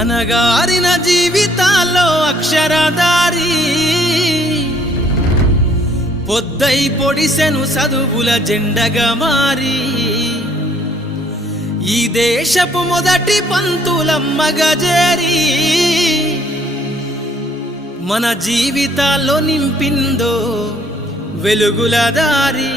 అనగారిన జీవితాల్లో అక్షరదారి పొద్దై పొడిసెను చదువుల జెండగా మారి ఈ దేశపు మొదటి పంతులమ్మగా చేరి మన జీవితాల్లో నింపిందో వెలుగుల దారి.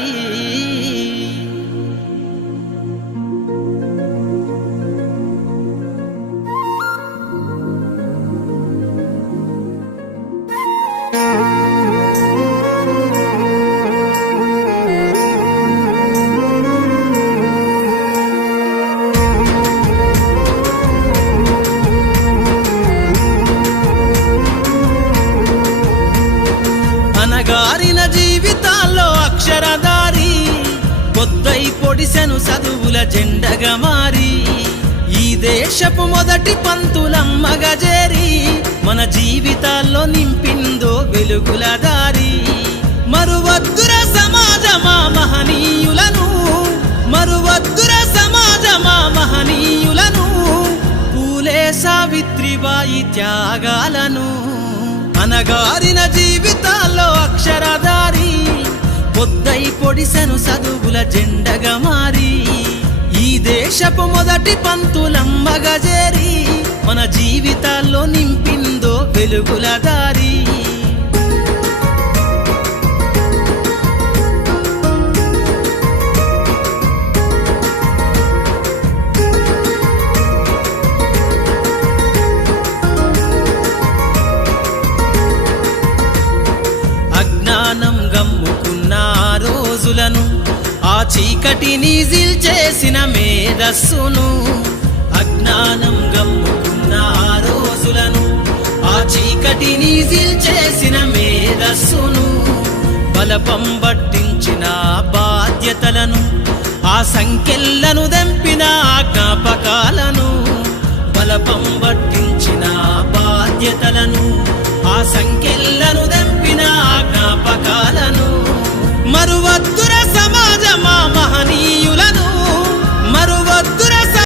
అనగారిన జీవితాల్లో అక్షరదారి పొద్దై పొడిసెను చదువుల జెండగా మారి ఈ దేశపు మొదటి పంతులమ్మగా చేరి మన జీవితాల్లో నింపిందో వెలుగుల దారి. మరువద్దుర సమాజమా మహనీయులను, మరువద్దుర సమాజమా మహనీయులను, పూలే సావిత్రిబాయి త్యాగాలను. అనగారిన జీవితాల్లో అక్షరదారి పొద్దై పొడిసెను చదువుల జెండగా మారి ఈ దేశపు మొదటి పంతులమ్మగా చేరి మన జీవితాల్లో నింపిందో వెలుగుల దారి. అజ్ఞానం గమ్ముకున్న ఆ రోజులను, ఆ చీకటిని జిల్చేసిన మేధస్సును, అజ్ఞానం గమ్ముకున్న ఆ రోజులను, ఆ చీకటిని జిల్చేసిన మేధస్సును, బలపం పట్టించిన బాధ్యతలను, ఆ సంఖ్యలను దంపిన ఆజ్ఞా